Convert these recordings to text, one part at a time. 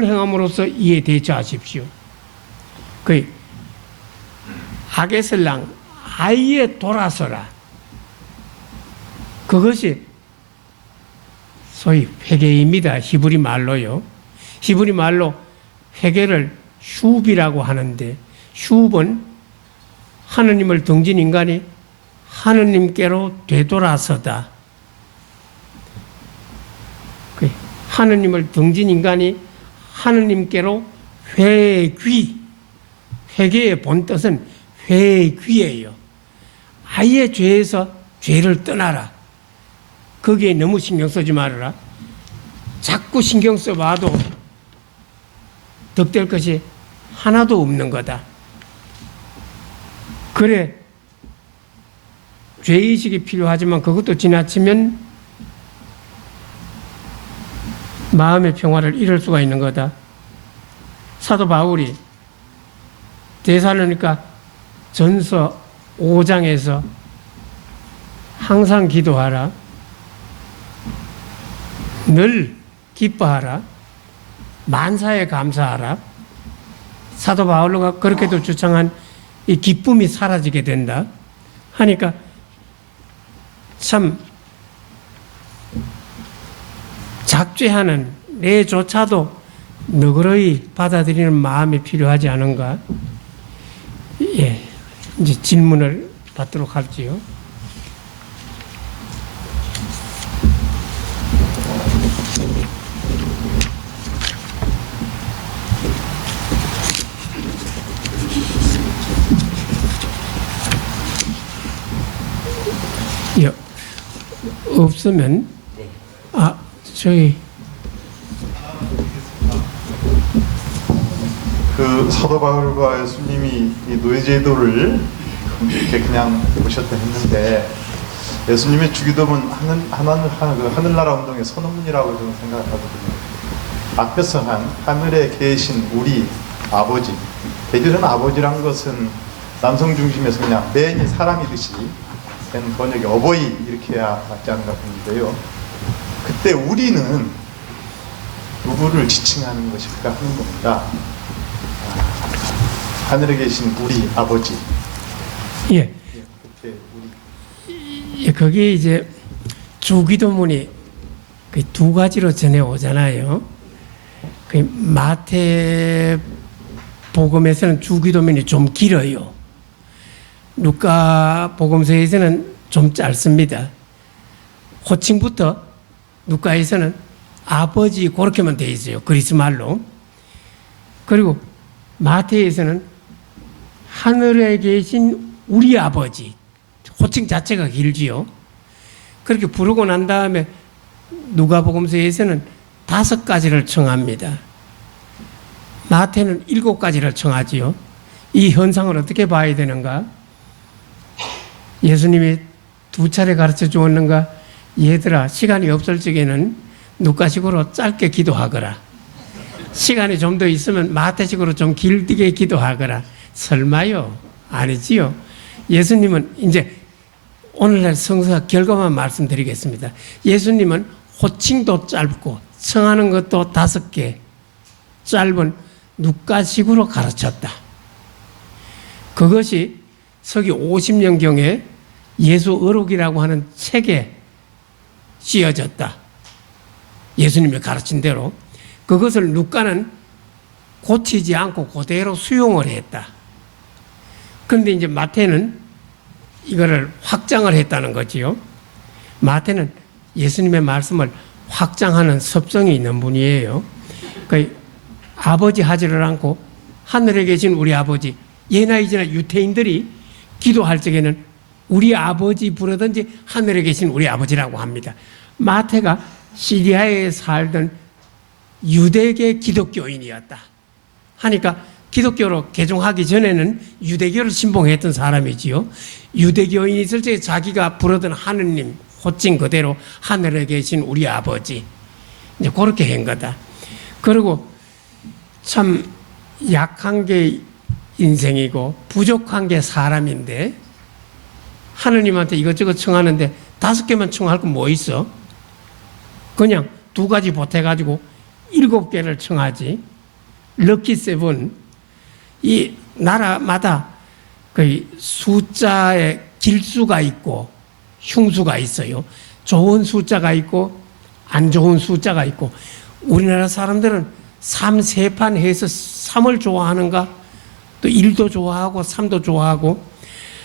행함으로써 이에 대처하십시오. 그 악에슬랑 아예 돌아서라. 그것이 소위 회개입니다. 히브리 말로요. 히브리 말로 회개를 슈브이라고 하는데, 슈브는 하느님을 등진 인간이 하느님께로 되돌아서다. 하느님을 등진 인간이 하느님께로 회개의 본 뜻은 회귀예요. 아예 죄에서 죄를 떠나라. 거기에 너무 신경 쓰지 말아라. 자꾸 신경 써봐도 득될 것이 하나도 없는 거다. 그래, 죄의식이 필요하지만 그것도 지나치면 마음의 평화를 잃을 수가 있는 거다. 사도 바울이 데살로니가 전서 5장에서 항상 기도하라, 늘 기뻐하라, 만사에 감사하라. 사도 바울로가 그렇게도 주창한 이 기쁨이 사라지게 된다 하니까 참 작죄하는 내조차도 너그러이 받아들이는 마음이 필요하지 않은가? 예, 이제 질문을 받도록 할지요. 예, 없으면 저희 그 사도 바울과 예수님이 이 노예제도를 이렇게 그냥 오셨다 했는데, 예수님의 주기도문 하늘나라 운동의 선언문이라고 저는 생각하거든요. 앞에서 한 하늘에 계신 우리 아버지, 대개는 아버지란 것은 남성 중심에서 그냥 맨이 사람이듯이 된 번역이 어버이 이렇게 해야 맞지 않은가 보는데요. 그때 우리는 누구를 지칭하는 것일까 하는 겁니다. 하늘에 계신 우리 아버지. 예. 그때 우리. 예, 거기에 이제 주기도문이 그 두 가지로 전해 오잖아요. 그 마태 복음에서는 주기도문이 좀 길어요. 누가 복음서에서는 좀 짧습니다. 호칭부터 누가에서는 아버지 그렇게만 돼 있어요. 그리스 말로. 그리고 마태에서는 하늘에 계신 우리 아버지, 호칭 자체가 길지요. 그렇게 부르고 난 다음에 누가복음서에서는 5가지를 청합니다. 마태는 7가지를 청하지요. 이 현상을 어떻게 봐야 되는가? 예수님이 2차례 가르쳐 주었는가? 얘들아, 시간이 없을 적에는 누가식으로 짧게 기도하거라. 시간이 좀 더 있으면 마태식으로 좀 길게 기도하거라. 설마요? 아니지요. 예수님은 이제 오늘날 성서 결과만 말씀드리겠습니다. 예수님은 호칭도 짧고 청하는 것도 5개 짧은 누가식으로 가르쳤다. 그것이 서기 50년경에 예수 어록이라고 하는 책에 씌어졌다. 예수님이 가르친 대로. 그것을 누가는 고치지 않고 그대로 수용을 했다. 그런데 이제 마태는 이거를 확장을 했다는 거지요. 마태는 예수님의 말씀을 확장하는 습성이 있는 분이에요. 그러니까 아버지 하지를 않고 하늘에 계신 우리 아버지, 예나 이제나 유태인들이 기도할 적에는 우리 아버지 부르든지 하늘에 계신 우리 아버지라고 합니다. 마태가 시리아에 살던 유대계 기독교인이었다 하니까 기독교로 개종하기 전에는 유대교를 신봉했던 사람이지요. 유대교인이 있을 때 자기가 부르던 하느님 호칭 그대로 하늘에 계신 우리 아버지, 이제 그렇게 한 거다. 그리고 참 약한 게 인생이고 부족한 게 사람인데 하느님한테 이것저것 청하는데 5개만 청할 건 뭐 있어? 그냥 2가지 보태가지고 7개를 청하지. 럭키 세븐. 이 나라마다 그 숫자의 길수가 있고 흉수가 있어요. 좋은 숫자가 있고 안 좋은 숫자가 있고, 우리나라 사람들은 3, 3판 해서 3을 좋아하는가, 또 1도 좋아하고 3도 좋아하고,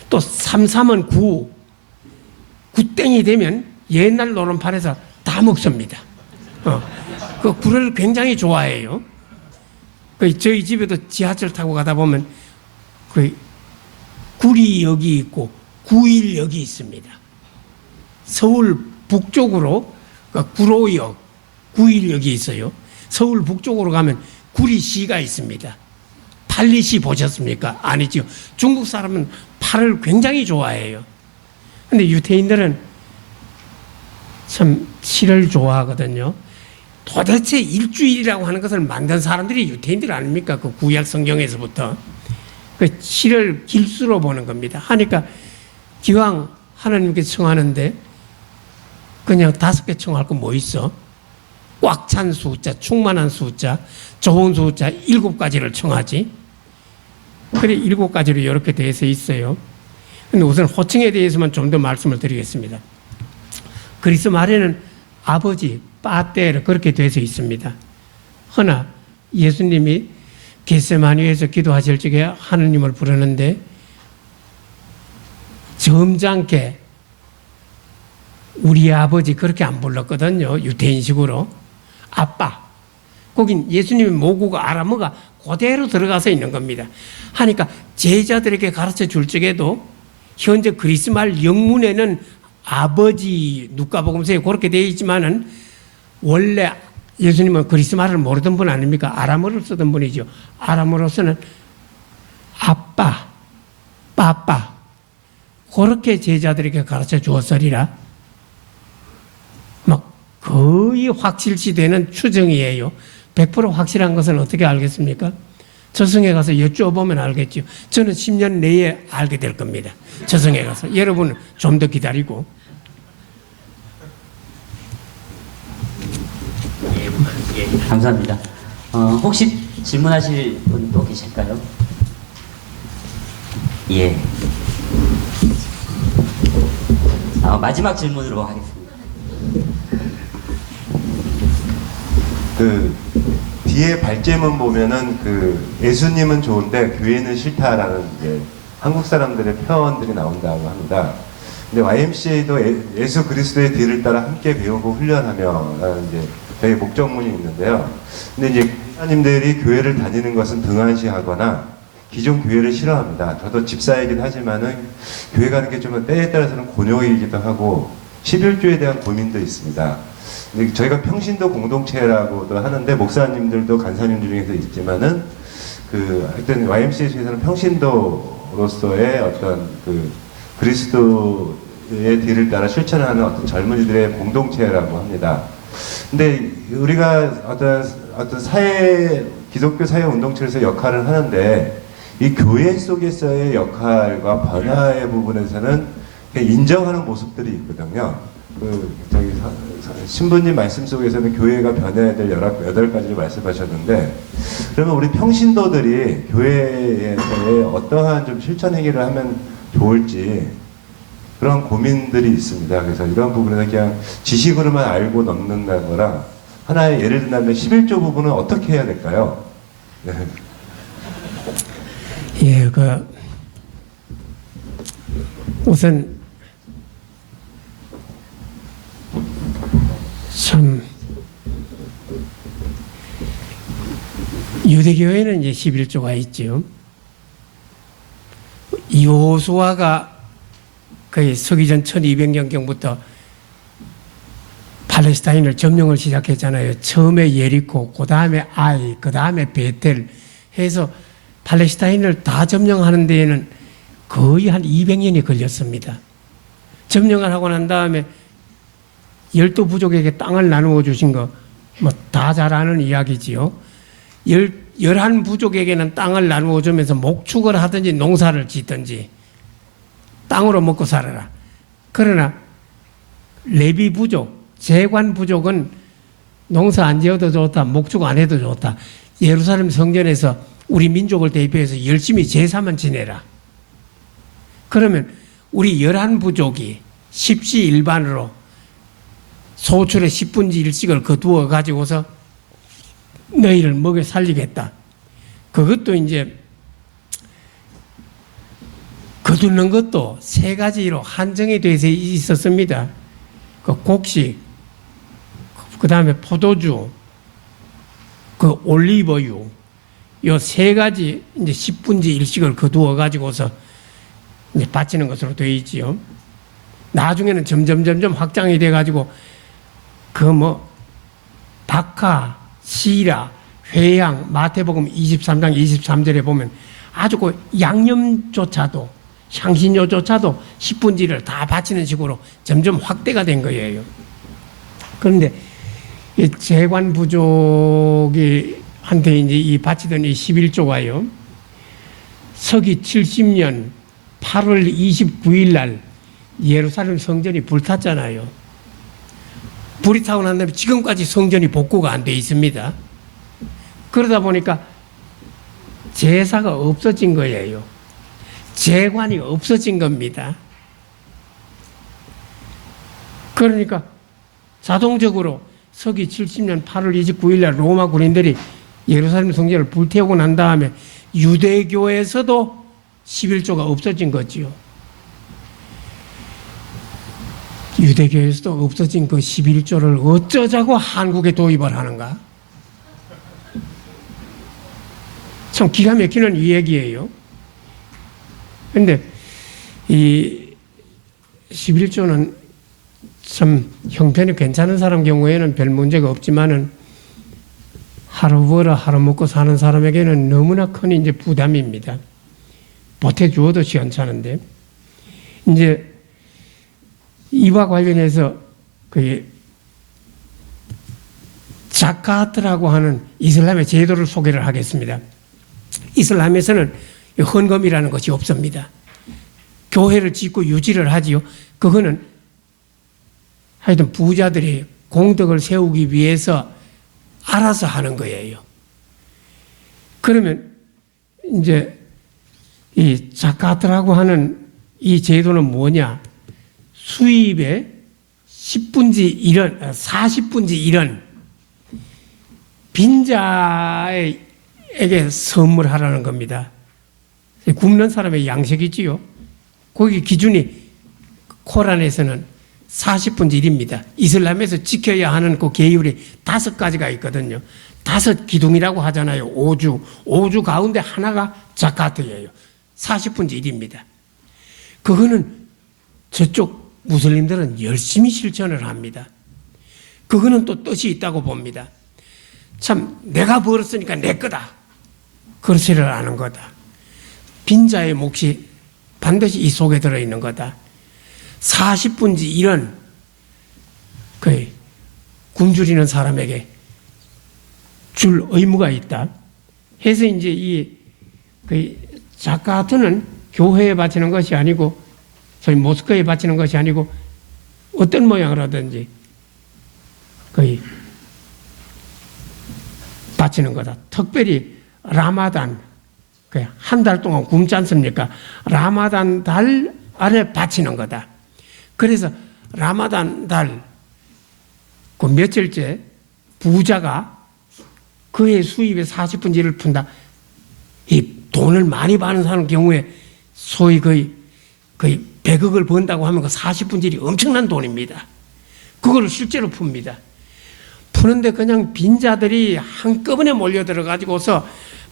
또 3, 3은 9, 9땡이 되면 옛날 노름판에서 다 먹습니다. 그 9를 굉장히 좋아해요. 저희 집에도 지하철 타고 가다 보면 그 구리역이 있고 구일역이 있습니다. 서울 북쪽으로 구로역, 구일역이 있어요. 서울 북쪽으로 가면 구리시가 있습니다. 팔리시 보셨습니까? 아니죠. 중국 사람은 팔을 굉장히 좋아해요. 근데 유태인들은 참 시를 좋아하거든요. 도대체 일주일이라고 하는 것을 만든 사람들이 유태인들 아닙니까? 그 구약 성경에서부터. 그 시를 길수로 보는 겁니다. 하니까 기왕 하나님께 청하는데 그냥 5개 청할 거 뭐 있어? 꽉 찬 숫자, 충만한 숫자, 좋은 숫자 7가지를 청하지. 그래 7가지로 이렇게 되어 있어요. 근데 우선 호칭에 대해서만 좀 더 말씀을 드리겠습니다. 그리스 말에는 아버지, 빠떼르 그렇게 되어 있습니다. 허나 예수님이 겟세마니에서 기도하실 적에 하느님을 부르는데 점잖게 우리 아버지 그렇게 안 불렀거든요. 유태인식으로. 아빠. 거긴 예수님의 모국어 아람어가 그대로 들어가서 있는 겁니다. 하니까 제자들에게 가르쳐 줄 적에도 현재 그리스 말 영문에는 아버지 누가복음서에 그렇게 되어 있지만은 원래 예수님은 그리스 말을 모르던 분 아닙니까? 아람어를 쓰던 분이죠. 아람어로서는 아빠, 빠빠 그렇게 제자들에게 가르쳐 주었으리라. 막 거의 확실시되는 추정이에요. 100% 확실한 것은 어떻게 알겠습니까? 저승에 가서 여쭤보면 알겠죠. 저는 10년 내에 알게 될 겁니다. 저승에 가서. 여러분은 좀 더 기다리고. 감사합니다. 혹시 질문하실 분 또 계실까요? 예. 마지막 질문으로 하겠습니다. 그 뒤에 발제문 보면은 그 예수님은 좋은데 교회는 싫다라는 이제 한국 사람들의 표현들이 나온다고 합니다. 근데 YMCA도 예수 그리스도의 뒤를 따라 함께 배우고 훈련하며라는 이제 저희 목적문이 있는데요. 근데 이제 목사님들이 교회를 다니는 것은 등한시하거나 기존 교회를 싫어합니다. 저도 집사이긴 하지만은 교회 가는 게 좀 때에 따라서는 곤욕이기도 하고 11조에 대한 고민도 있습니다. 근데 저희가 평신도 공동체라고도 하는데 목사님들도 간사님 중에서 있지만은 그 하여튼 YMCA에서는 평신도로서의 어떤 그 그리스도의 뒤를 따라 실천하는 어떤 젊은이들의 공동체라고 합니다. 근데 우리가 어떤 사회, 기독교 사회 운동체에서 역할을 하는데 이 교회 속에서의 역할과 변화의 부분에서는 인정하는 모습들이 있거든요. 저기 신부님 말씀 속에서는 교회가 변해야 될 8가지를 말씀하셨는데, 그러면 우리 평신도들이 교회에서의 어떠한 좀 실천 행위를 하면 좋을지 그런 고민들이 있습니다. 그래서 이런 부분에서 그냥 지식으로만 알고 넘는다는 거랑 하나의 예를 든다면 11조 부분은 어떻게 해야 될까요? 네. 예, 우선 참 유대교회는 이제 11조가 있죠. 여호수아가 거의 서기전 1200년경부터 팔레스타인을 점령을 시작했잖아요. 처음에 예리코, 그 다음에 아이, 그 다음에 베텔 해서 팔레스타인을 다 점령하는 데에는 거의 한 200년이 걸렸습니다. 점령을 하고 난 다음에 12부족에게 땅을 나누어 주신 거 뭐 다 잘 아는 이야기지요. 11부족에게는 땅을 나누어 주면서 목축을 하든지 농사를 짓든지 땅으로 먹고 살아라. 그러나 레위 부족, 재관 부족은 농사 안 지어도 좋다, 목축 안 해도 좋다. 예루살렘 성전에서 우리 민족을 대표해서 열심히 제사만 지내라. 그러면 우리 11부족이 십시일반으로 소출의 10분지 1씩을 거두어 가지고서 너희를 먹여 살리겠다. 그것도 이제 거두는 것도 세 가지로 한정이 되어 있었습니다. 그 곡식, 그 다음에 포도주, 그 올리브유, 요 세 가지 이제 10분지 1씩을 거두어 가지고서 이제 바치는 것으로 되어 있지요. 나중에는 점점 확장이 돼 가지고 그 뭐 박하, 시라, 회양, 마태복음 23장 23절에 보면 아주 그 양념조차도 향신료조차도 10분지를 다 바치는 식으로 점점 확대가 된 거예요. 그런데 이 재관 부족이 한테 이제 이 바치던 이 11조가요. 서기 70년 8월 29일 날 예루살렘 성전이 불탔잖아요. 불이 타고 난 다음에 지금까지 성전이 복구가 안 돼 있습니다. 그러다 보니까 제사가 없어진 거예요. 재관이 없어진 겁니다. 그러니까 자동적으로 서기 70년 8월 29일 날 로마 군인들이 예루살렘 성전을 불태우고 난 다음에 유대교에서도 11조가 없어진 거지요. 유대교에서도 없어진 그 11조를 어쩌자고 한국에 도입을 하는가? 참 기가 막히는 이 얘기예요. 그런데 이 11조는 참 형편이 괜찮은 사람 경우에는 별 문제가 없지만은 하루 벌어 하루 먹고 사는 사람에게는 너무나 큰 이제 부담입니다. 보태주어도 시원찮은데 이제 이와 관련해서 그 자카트라고 하는 이슬람의 제도를 소개를 하겠습니다. 이슬람에서는 헌금이라는 것이 없습니다. 교회를 짓고 유지를 하지요. 그거는 하여튼 부자들이 공덕을 세우기 위해서 알아서 하는 거예요. 그러면 이제 이 자카트라고 하는 이 제도는 뭐냐? 수입의 10분지 1원, 40분지 1원 빈자에게 선물하라는 겁니다. 굶는 사람의 양식이지요. 거기 기준이 코란에서는 40분지 1입니다. 이슬람에서 지켜야 하는 그 계율이 5가지가 있거든요. 5 기둥이라고 하잖아요. 5주. 5주 가운데 하나가 자카트예요. 40분지 1입니다. 그거는 저쪽 무슬림들은 열심히 실천을 합니다. 그거는 또 뜻이 있다고 봅니다. 참 내가 벌었으니까 내 거다. 그렇지를 않은 거다. 빈자의 몫이 반드시 이 속에 들어있는 거다. 40분지 1은 그 굶주리는 사람에게 줄 의무가 있다. 해서 이제 이 자카트는 교회에 바치는 것이 아니고 저희 모스크에 바치는 것이 아니고 어떤 모양을 하든지 거의 바치는 거다. 특별히 라마단 한 달 동안 굶지 않습니까? 라마단 달 안에 바치는 거다. 그래서 라마단 달 그 며칠째 부자가 그의 수입의 40분의 1을 푼다. 이 돈을 많이 받는 경우에 소위 거의 100억을 번다고 하면 그 40분의 1이 엄청난 돈입니다. 그걸 실제로 풉니다. 푸는데 그냥 빈자들이 한꺼번에 몰려들어가지고서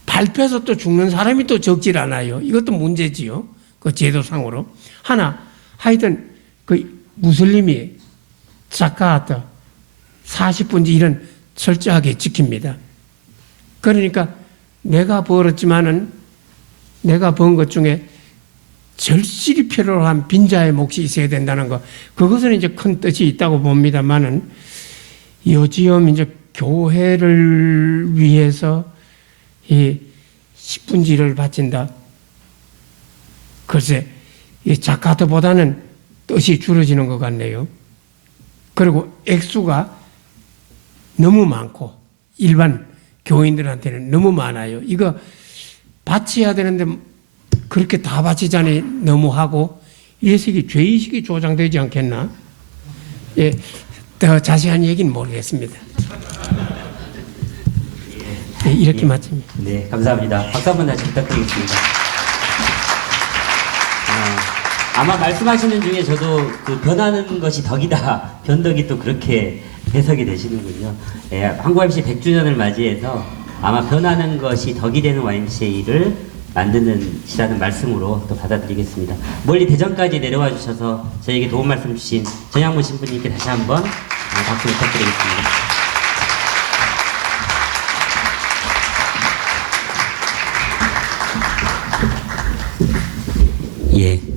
발표해서 또 죽는 사람이 또 적질 않아요. 이것도 문제지요. 그 제도상으로. 하여튼 그 무슬림이 자카트 40분의 1은 철저하게 지킵니다. 그러니까 내가 벌었지만은 내가 번 것 중에 절실히 필요한 빈자의 몫이 있어야 된다는 것. 그것은 이제 큰 뜻이 있다고 봅니다만은 요지엄 이제 교회를 위해서 이 10분의 1을 바친다. 글쎄, 이 자카트보다는 뜻이 줄어지는 것 같네요. 그리고 액수가 너무 많고 일반 교인들한테는 너무 많아요. 이거 바쳐야 되는데 그렇게 다 바치자니 너무 하고 이래서 이게 죄의식이 조장되지 않겠나? 예, 더 자세한 얘기는 모르겠습니다. 네, 이렇게 마칩니다. 네, 감사합니다. 박수 한번 다시 부탁드리겠습니다. 아마 말씀하시는 중에 저도 그 변하는 것이 덕이다, 변덕이 또 그렇게 해석이 되시는군요. 예, 한국 MC 100주년을 맞이해서 아마 변하는 것이 덕이 되는 YMCA를 만드는 시라는 말씀으로 또 받아들이겠습니다. 멀리 대전까지 내려와 주셔서 저에게 도움 말씀 주신 전양문 신부님께 다시 한번 박수 부탁드리겠습니다. 예.